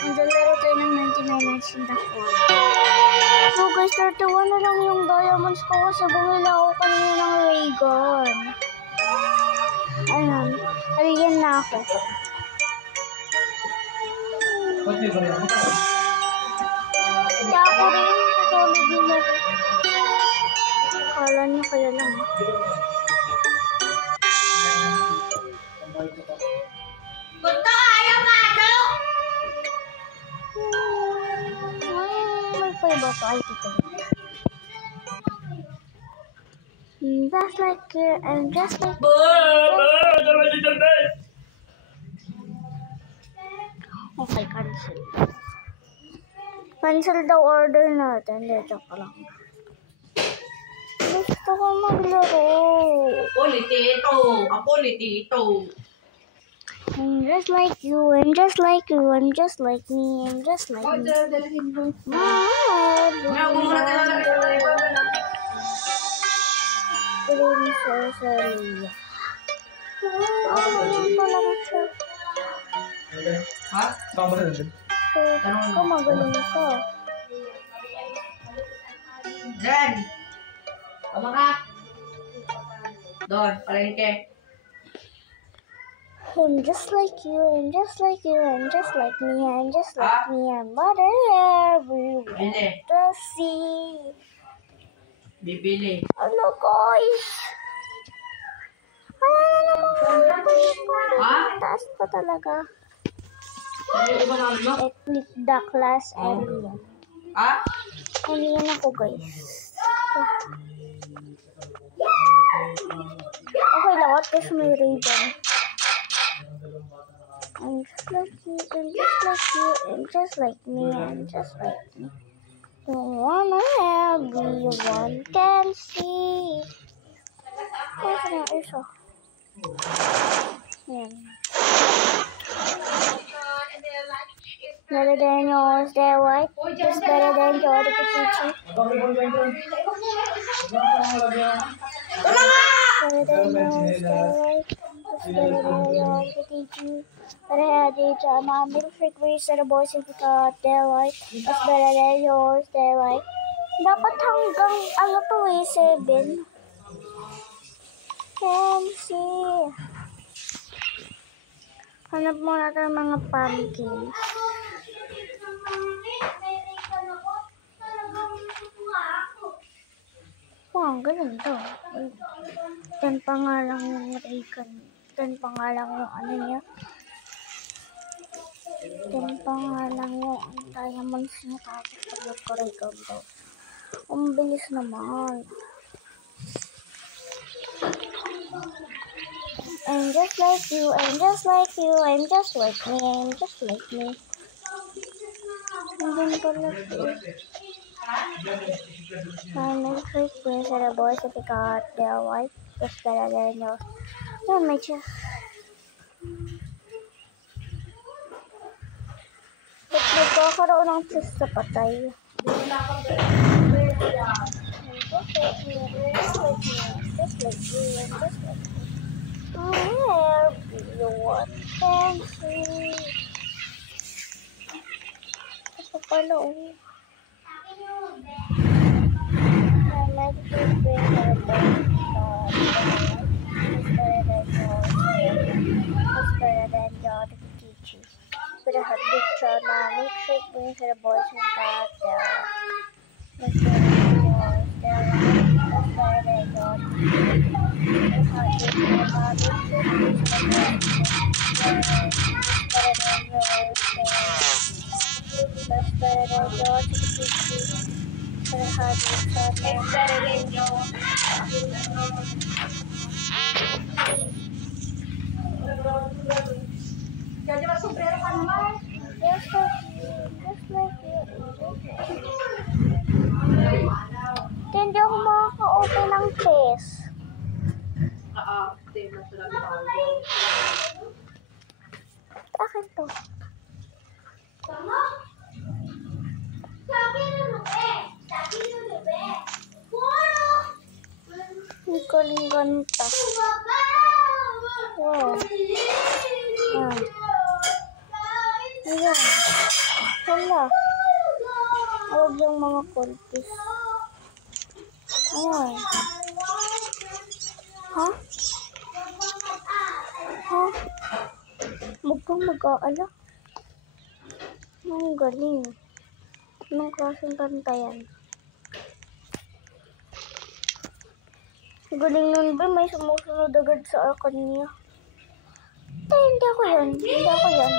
Maglalaro tayo ng 99 nights in the fall. So guys, 31 na lang yung diamonds ko kasi bumili ako kanina ng ray gun. Ayun, alien na ako. Hindi ako rin, solid din ako. Kala niyo kaya lang. Gusto ayaw mado! May pa iba pa. Ay, dito. Just like you, and just like you. Okay, cancel. Cancel daw order natin. Dito ka lang. Gusto ko maglaro. Ako ni Tito. Ako ni Tito. I'm just like you, and just like you, and just like me, and just like me. Princess Ha? Sama na din. Kung magaling ka. Dan! Tama ka! Doon, palengke. I'm just like you, and just like you, and just like me, and just like me, and whatever you want to see. Bibili. Ano guys? Taas pa talaga. I click the class area. Ha? Alien ako guys. Okay lang at kasi may ribbon. I'm just like you, and just like you, and just like me, and just like me. Don't wanna everyone can see. What's na isa? Yan. Better than yours, they're white. Just better than yours, the teaching. Better than yours, they're white. Just better than yours, the teaching. Better have the job, my milkshake race, and the boys in the car, they're white. Just better than yours, they're white. Dapat hanggang, ano to eh, 7. Can see. Hanap muna tayo mga pumpkins. Wow, ang galing to. 10 pa nga lang yung Raygun. 10 pa nga lang yung ano niya. 10 pa nga lang yung diamonds niya. Tapos pag nagka-Raygun to. Ang bilis naman. I'm just like you, I'm just like you, I'm just like me, I'm just like me. And then pala my milkshake brings and the boys if they got their wife, just better than yours. Yun, may chest. Ba't nagkakaroon ng chest sa patay? Just like you, just like you, just like you, and just like you. Everyone can see. Ito pala oh. My medical brain are better than your teachers. But I have big child now. Milkshake brings the boys who got their much better than yours. They're much better than yours. That's better than yours. But I have big child now. It's better than yours. Jadi masuk berapa kan naman? Just like you, just like you, just like you. Hindi ako makaka-open ng face. Tema talaga tayo. Akin to. Hindi ko rin ganito. Wow. Ayan. Ala. Huwag yung mga kulpis. Ay. Ha? Ha? Huwag kang mag-aala. Ang galing. Anong klaseng kanta yan? Galing nun ba? May sumusunod agad sa kanya. Hindi ako yan. Hindi ako yan.